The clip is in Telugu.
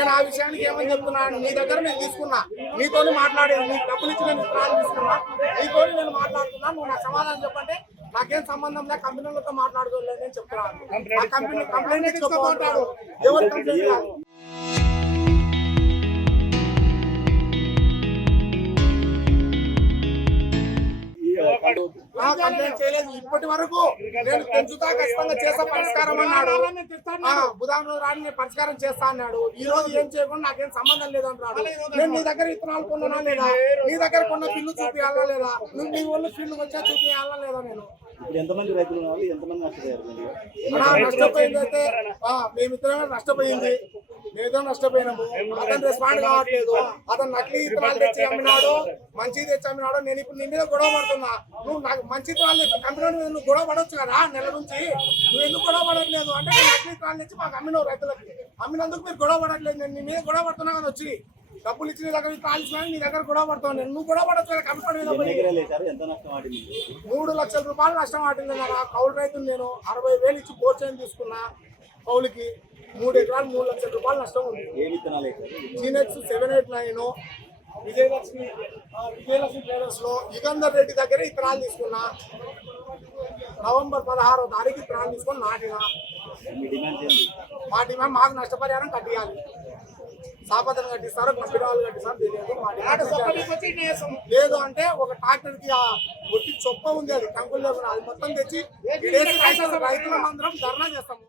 నేను ఆ విషయానికి ఏమని చెప్తున్నాను, నీ దగ్గర నేను తీసుకున్నా, నీతో మాట్లాడేది, నీకు డబ్బులు ఇచ్చి నేను విత్తనాలు తీసుకున్నా, నీతో నేను మాట్లాడుతున్నా, నువ్వు నాకు సమాధానం చెప్పంటే నాకేం సంబంధం లేదు, కంపెనీలతో మాట్లాడుకోలేదు అని చెప్తున్నాను. ఆ కంపెనీ కంప్లైంట్ ఇచ్చుకోమంటాడు, ఎవరు కంప్లైంట్ కాదు. కంప్లైంట్ చేయలేదు ఇప్పటి వరకు. నేను పెంచుతా ఖచ్చితంగా చేసే పరిష్కారం అన్నాడు. బుధవారం రోజు రాని నేను పరిష్కారం చేస్తా అన్నాడు. ఈ రోజు ఏం చేయకుండా నాకేం సంబంధం లేదు అంటున్నాడు. నేను నీ దగ్గర విత్తనాలు కొన్నానా లేదా, నీ దగ్గర కొన్న బిల్లు చూపించాలా లేదా, నువ్వు నీ వాళ్ళు ఫీల్డ్ వచ్చా చూపించాలా లేదా. నేను ఎంతమంది రైతులు ఎంతమంది నష్టపోయింది అయితే మేమిద్దరమే నష్టపోయింది, మేమిద్దరం నష్టపోయినాము. అతను రెస్పాండ్ కావట్లేదు, అతను నకిలీ విత్తనాలు తెచ్చి అమ్మినాడు, మంచి తెచ్చి అమ్మినాడు. నేను ఇప్పుడు నీ మీద గొడవ పడుతున్నా, నువ్వు నాకు మంచి విత్తనాలు తెచ్చి కంపెనీ మీద నువ్వు గొడవ పడవచ్చు కదా, నెల నుంచి నువ్వు ఎందుకు గొడవ పడట్లేదు అంటే నేను నకిలీ విత్తనాలు తెచ్చి మాకు అమ్మినావు, రైతులకి అమ్మినందుకు మీరు గొడవ పడట్లేదు. నేను నీ మీద గొడవ పడుతున్నా కదా, వచ్చి డబ్బులు ఇచ్చి నీ దగ్గర విత్తనాలు నీ దగ్గర గొడవ పడుతున్నాను. నేను నువ్వు గొడవ పడచ్చు కదా కంపెనీ మీద. 3 లక్షల రూపాయలు నష్టం వాటింది. కౌలు రైతులు నేను 60,000 ఇచ్చి పోర్చైన్ తీసుకున్నా, కౌలుకి 3 ఎకరాలు 3 లక్షల రూపాయలు నష్టం ఉంది. జీనెక్స్ 789 విజయలక్ష్మి ట్రేడర్స్ లో యుగంధర్ రెడ్డి దగ్గర విత్తనాలు తీసుకున్నా. నవంబర్ 16వ తారీఖు విత్తనాలు తీసుకొని నాటిన. మా డిమాండ్ మాకు నష్టపరిహారం కట్టియాలి, సాపత్రం కట్టిస్తారు, కంపెనీ వాళ్ళు కట్టిస్తారు. లేదు అంటే ఒక ట్రాక్టర్ కి ఒట్టి చొప్ప ఉంది, అది కంకులు లేకుండా అది మొత్తం తెచ్చి రైతుల మందరం ధర్నా చేస్తాము.